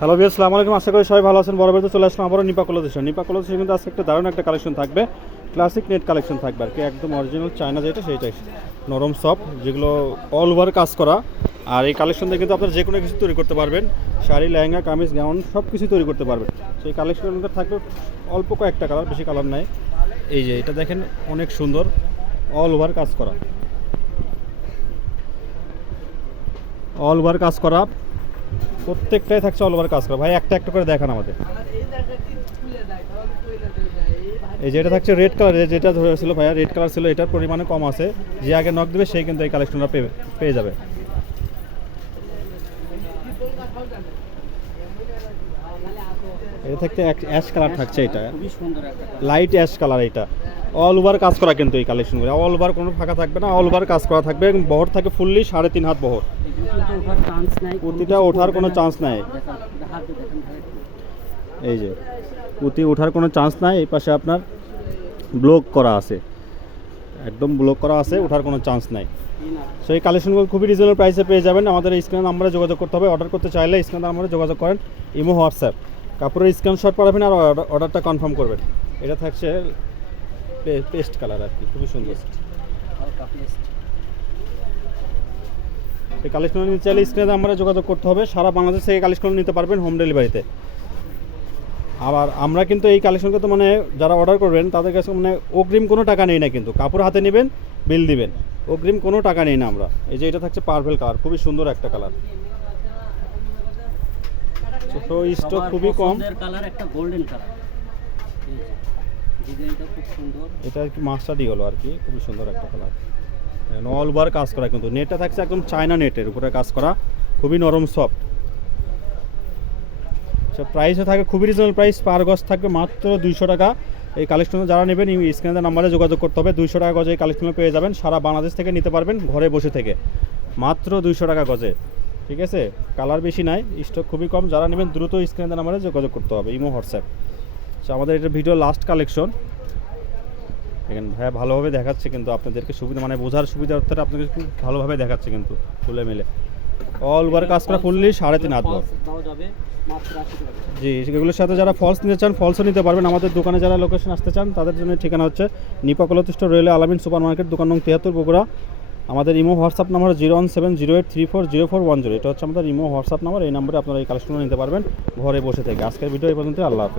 Hello viewers, আসসালামু আলাইকুম। আশা করি সবাই ভালো আছেন। বরাবর তো চলে আসলাম আবারও নিপা কলেজের কিন্তু আজকে একটা দারুণ একটা কালেকশন থাকবে। ক্লাসিক নেট কালেকশন থাকবে আর কি, একদম অরিজিনাল চায়না যেটা সেইটাই, নরম সফট, যেগুলো অল ওভার কাজ করা। আর এই কালেকশন থেকে কিন্তু আপনারা যে কোনো কিছু তৈরি করতে পারবেন, শাড়ি, লেহেঙ্গা, কামিজ, গাউন সব কিছু তৈরি করতে পারবেন। সেই কালেকশনটা থাকবে অল্প কয়েকটা কালার, বেশি কালার নাই। এই যে এটা দেখেন, অনেক সুন্দর, অল ওভার কাজ করা, অল ওভার কাজ করা, প্রত্যেকটাই থাকছে অল ওভার কাজ করা। ভাই একটা একটা করে দেখান আমাদের। এই যে এটা থাকছে রেড কালার, যেটা ধরেছিল ভাইয়া রেড কালার ছিল, এটার পরিমাণে কম আছে। যে আগে নক দেবে সেই কিন্তু এই কালেকশনটা পেয়ে যাবে। এটা থাকতে অ্যাশ কালার থাকছে, এটা লাইট অ্যাশ কালার, এটা অল ওভার কাজ করা কিন্তু এই কালেকশনগুলো অল ওভার, কোনো ফাঁকা থাকবে না, অল ওভার কাজ করা থাকবে এবং বহর থাকে ফুললি 3.5 হাত বহর। পুঁতিটা ওঠার কোনো চান্স নাই, এই যে পুঁতি ওঠার কোনো চান্স নাই। এই পাশে আপনার ব্লক করা আছে, একদম ব্লক করা আছে, ওঠার কোনো চান্স নাই। সো এই কালেকশনগুলো খুবই রিজনেবল প্রাইসে পেয়ে যাবেন। আমাদের স্ক্রিন নাম্বারে যোগাযোগ করতে হবে। অর্ডার করতে চাইলে স্ক্রিন নাম্বারে যোগাযোগ করেন, ইমো, হোয়াটসঅ্যাপ, কাপড়ের স্ক্রিনশট পাঠাবেন আর অর্ডারটা কনফার্ম করবেন। এটা থাকছে পেস্ট কালার আর কি, খুবই সুন্দর। এই কালেকশন নিতে চাইলে স্ক্রিনে নাম্বারে যোগাযোগ করতে হবে। সারা বাংলাদেশ থেকে কালেকশন নিতে পারবেন হোম ডেলিভারিতে। আবার আমরা কিন্তু এই কালেকশনকে তো মানে যারা অর্ডার করবেন তাদের কাছে মানে অগ্রিম কোনো টাকা নেই না, কিন্তু কাপড় হাতে নেবেন, বিল দিবেন, অগ্রিম কোনো টাকা নেই না আমরা। এই যে এটা থাকছে পার্পল কালার, খুবই সুন্দর একটা কালার, তো স্টক খুবই কম। একটা গোল্ডেন কালার, ডিজাইনটা খুব সুন্দর। এটা আর কি মাস্টার্ডই হলো আর কি, খুবই সুন্দর একটা কালার, অল ওভার কাজ করা কিন্তু। নেটটা থাকছে একদম চায়না নেটের উপরে কাজ করা, খুবই নরম সফট। প্রাইসও থাকে খুবই রিজনেবল প্রাইস, পার গজ থাকবে মাত্র 200 টাকা। এই কালেকশন যারা নেবেন স্ক্রিনের নাম্বারে যোগাযোগ করতে হবে। 200 টাকা গজে এই কালেকশন পেয়ে যাবেন, সারা বাংলাদেশ থেকে নিতে পারবেন ঘরে বসে থেকে, মাত্র 200 টাকা গজে। ঠিক আছে, কালার বেশি নাই, স্টক খুবই কম। যারা নেবেন দ্রুত স্ক্রিনের নাম্বারে যোগাযোগ করতে হবে, ইমো, হোয়াটসঅ্যাপ। সো আমাদের এটা ভিডিও লাস্ট কালেকশন। এখানে ভাইয়া ভালোভাবে দেখাচ্ছে কিন্তু আপনাদেরকে, সুবিধা মানে বোঝার সুবিধার্থে আপনাদের খুব ভালোভাবে দেখাচ্ছে কিন্তু, খুলে মিলে অল ওভার কাজ করা, ফুললি 3.5 হাত বহর। জি, এগুলোর সাথে যারা ফলস নিতে চান ফলসও নিতে পারবেন। আমাদের দোকানে যারা লোকেশন আসতে চান তাদের জন্য ঠিকানা হচ্ছে নিপা কলেজ স্টোর, রেলওয়ে আলামিন সুপার মার্কেট, দোকান নং 73, বগুড়া। আমাদের ইমো হোয়াটসঅ্যাপ নাম্বার 01708340410। এটা হচ্ছে আমাদের ইমো হোয়াটসঅ্যাপ নাম্বার। এই নাম্বারে আপনারা এই কালেকশনগুলো নিতে পারবেন ঘরে বসে থেকে। আজকের ভিডিও এই পর্যন্ত, আল্লাহ হাফেজ।